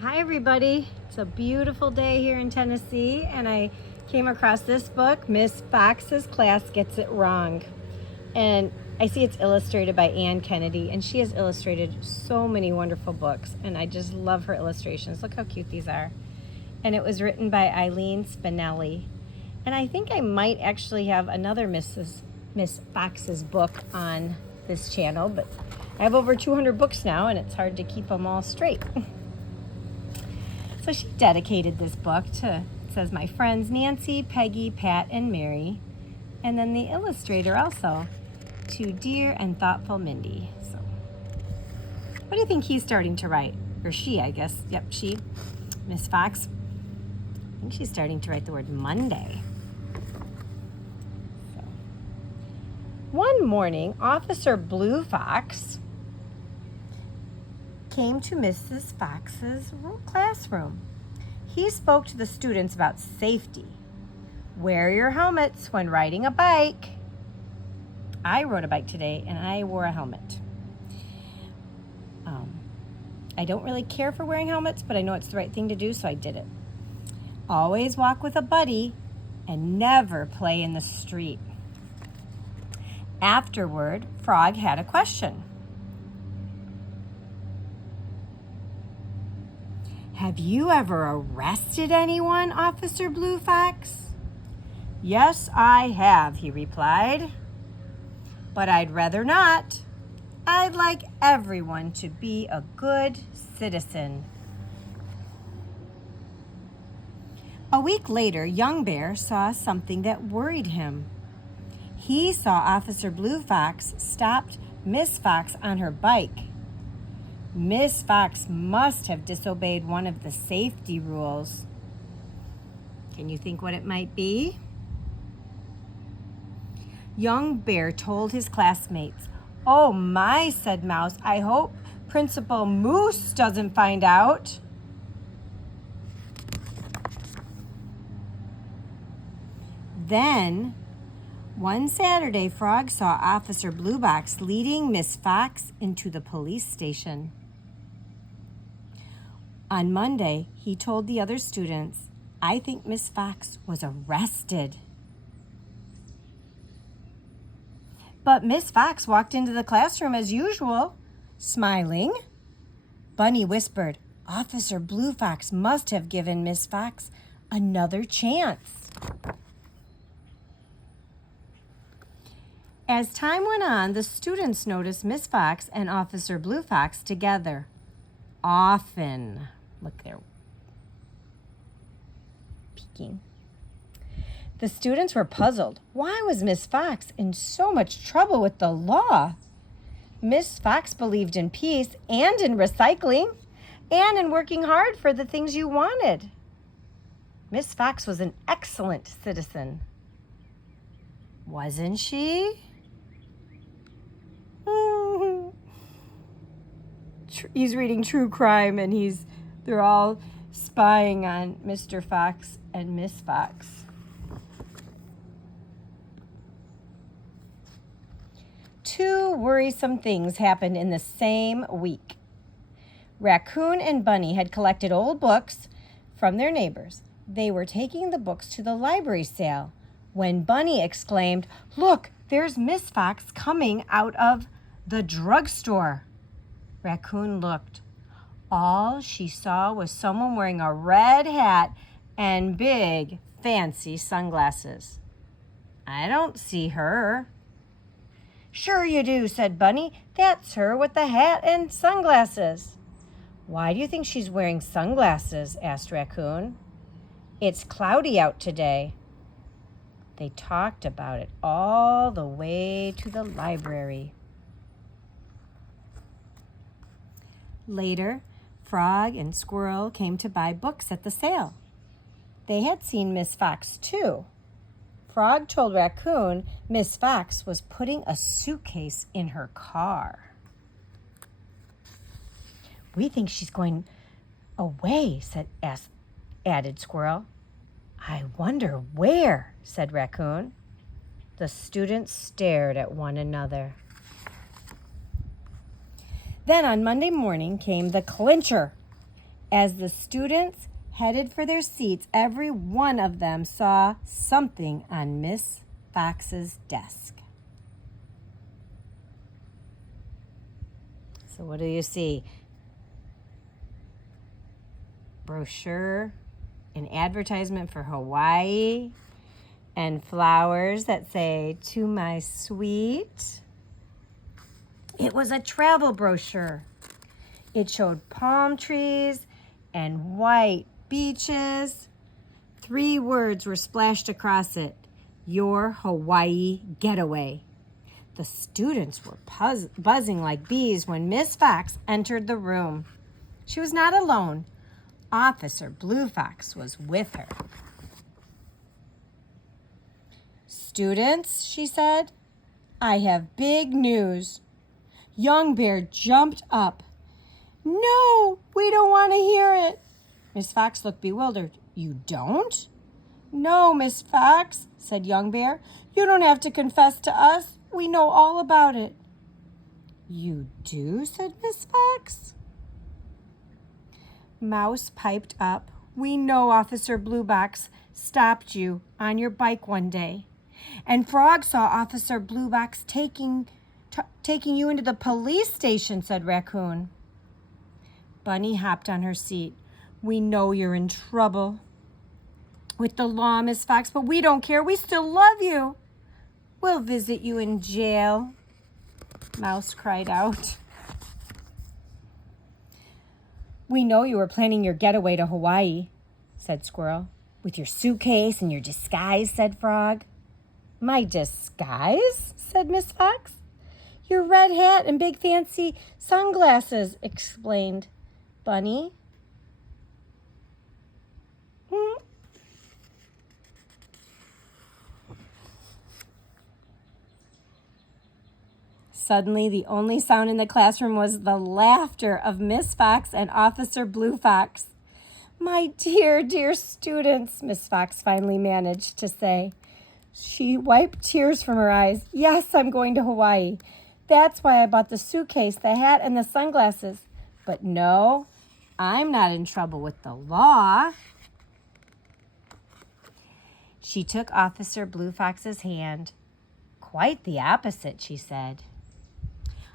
Hi everybody. It's a beautiful day here in Tennessee and I came across this book, Miss Fox's Class Gets It Wrong. And I see it's illustrated by Ann Kennedy and she has illustrated so many wonderful books and I just love her illustrations. Look how cute these are. And it was written by Eileen Spinelli. And I think I might actually have another Miss Fox's book on this channel, but I have over 200 books now and it's hard to keep them all straight. So she dedicated this book to, it says, my friends Nancy, Peggy, Pat, and Mary. And then the illustrator also, to dear and thoughtful Mindy. So what do you think he's starting to write? Or she, I guess. Yep, she. Miss Fox. I think she's starting to write the word Monday. So. One morning, Officer Blue Fox came to Mrs. Fox's classroom. He spoke to the students about safety. Wear your helmets when riding a bike. I rode a bike today and I wore a helmet. I don't really care for wearing helmets, but I know it's the right thing to do, so I did it. Always walk with a buddy and never play in the street. Afterward, Frog had a question. Have you ever arrested anyone, Officer Blue Fox? Yes, I have, he replied. But I'd rather not. I'd like everyone to be a good citizen. A week later, Young Bear saw something that worried him. He saw Officer Blue Fox stopped Miss Fox on her bike. Miss Fox must have disobeyed one of the safety rules. Can you think what it might be? Young Bear told his classmates, "Oh my," said Mouse, "I hope Principal Moose doesn't find out." Then, one Saturday, Frog saw Officer Blue Fox leading Miss Fox into the police station. On Monday, he told the other students, "I think Miss Fox was arrested." But Miss Fox walked into the classroom as usual, smiling. Bunny whispered, "Officer Blue Fox must have given Miss Fox another chance." As time went on, the students noticed Miss Fox and Officer Blue Fox together. Often. Look, they're peeking. The students were puzzled. Why was Miss Fox in so much trouble with the law? Miss Fox believed in peace and in recycling and in working hard for the things you wanted. Miss Fox was an excellent citizen. Wasn't she? He's reading true crime and they're all spying on Mr. Fox and Miss Fox. Two worrisome things happened in the same week. Raccoon and Bunny had collected old books from their neighbors. They were taking the books to the library sale when Bunny exclaimed, "Look, there's Miss Fox coming out of the drugstore." Raccoon looked. All she saw was someone wearing a red hat and big, fancy sunglasses. "I don't see her." "Sure you do," said Bunny. "That's her with the hat and sunglasses." "Why do you think she's wearing sunglasses?" asked Raccoon. "It's cloudy out today." They talked about it all the way to the library. Later, Frog and Squirrel came to buy books at the sale. They had seen Miss Fox too. Frog told Raccoon Miss Fox was putting a suitcase in her car. "We think she's going away," added Squirrel. "I wonder where," said Raccoon. The students stared at one another. Then on Monday morning came the clincher. As the students headed for their seats, every one of them saw something on Miss Fox's desk. So what do you see? Brochure, an advertisement for Hawaii, and flowers that say, "To my sweet." It was a travel brochure. It showed palm trees and white beaches. 3 words were splashed across it: "Your Hawaii Getaway." The students were buzzing like bees when Miss Fox entered the room. She was not alone. Officer Blue Fox was with her. "Students," she said, "I have big news." Young Bear jumped up. "No, we don't want to hear it." Miss Fox looked bewildered. "You don't?" "No, Miss Fox," said Young Bear. "You don't have to confess to us. We know all about it." "You do?" said Miss Fox. Mouse piped up. "We know Officer Blue Box stopped you on your bike one day. And Frog saw Officer Blue Box taking you into the police station," said Raccoon. Bunny hopped on her seat. "We know you're in trouble with the law, Miss Fox, but we don't care. We still love you. We'll visit you in jail," Mouse cried out. "We know you were planning your getaway to Hawaii," said Squirrel. "With your suitcase and your disguise," said Frog. "My disguise?" said Miss Fox. "Your red hat and big fancy sunglasses," explained Bunny. Suddenly, the only sound in the classroom was the laughter of Miss Fox and Officer Blue Fox. "My dear, dear students," Miss Fox finally managed to say. She wiped tears from her eyes. "Yes, I'm going to Hawaii. That's why I bought the suitcase, the hat, and the sunglasses. But no, I'm not in trouble with the law." She took Officer Blue Fox's hand. "Quite the opposite," she said.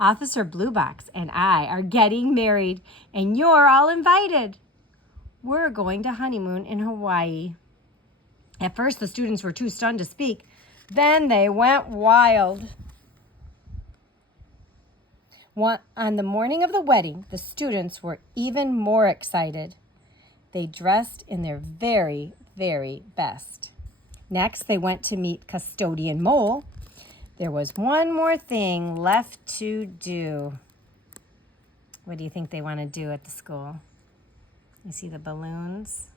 "Officer Blue Box and I are getting married, and you're all invited. We're going to honeymoon in Hawaii." At first, the students were too stunned to speak. Then they went wild. On the morning of the wedding, the students were even more excited. They dressed in their very, very best. Next, they went to meet Custodian Mole. There was one more thing left to do. What do you think they want to do at the school? You see the balloons?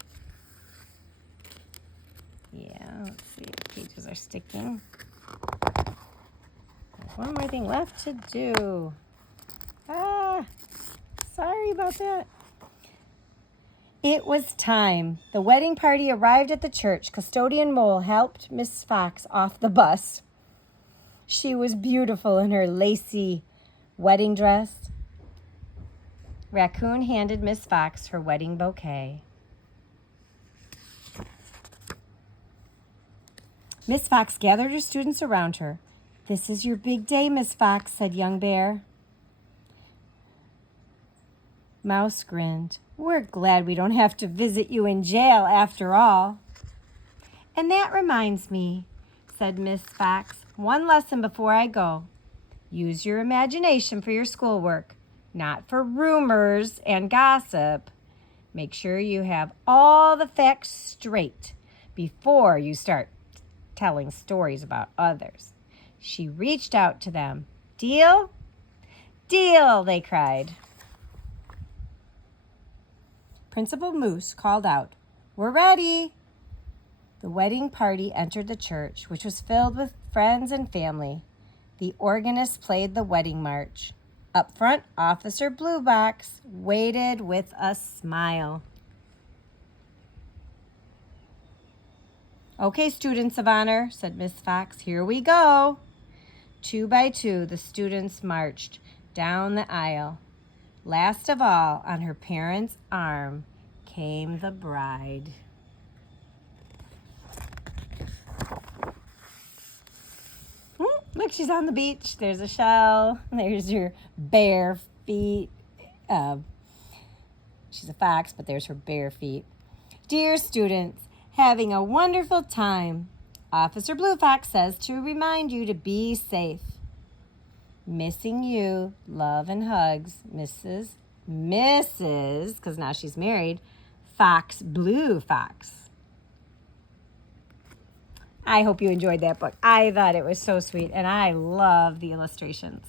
Yeah, let's see. The pages are sticking. There's one more thing left to do. Sorry about that. It was time. The wedding party arrived at the church. Custodian Mole helped Miss Fox off the bus. She was beautiful in her lacy wedding dress. Raccoon handed Miss Fox her wedding bouquet. Miss Fox gathered her students around her. "This is your big day, Miss Fox," said Young Bear. Mouse grinned. "We're glad we don't have to visit you in jail after all." "And that reminds me," said Miss Fox, "one lesson before I go. Use your imagination for your schoolwork, not for rumors and gossip. Make sure you have all the facts straight before you start telling stories about others." She reached out to them. "Deal?" "Deal!" they cried. Principal Moose called out, "We're ready." The wedding party entered the church, which was filled with friends and family. The organist played the wedding march. Up front, Officer Blue Box waited with a smile. "Okay, students of honor," said Miss Fox, "here we go." 2 by 2, the students marched down the aisle. Last of all, on her parents' arm came the bride. Look, she's on the beach. There's a shell. There's your bare feet. She's a fox, but there's her bare feet. Dear students, having a wonderful time. Officer Blue Fox says to remind you to be safe. Missing you. Love and hugs. Mrs., because now she's married, Fox Blue Fox. I hope you enjoyed that book. I thought it was so sweet, and I love the illustrations.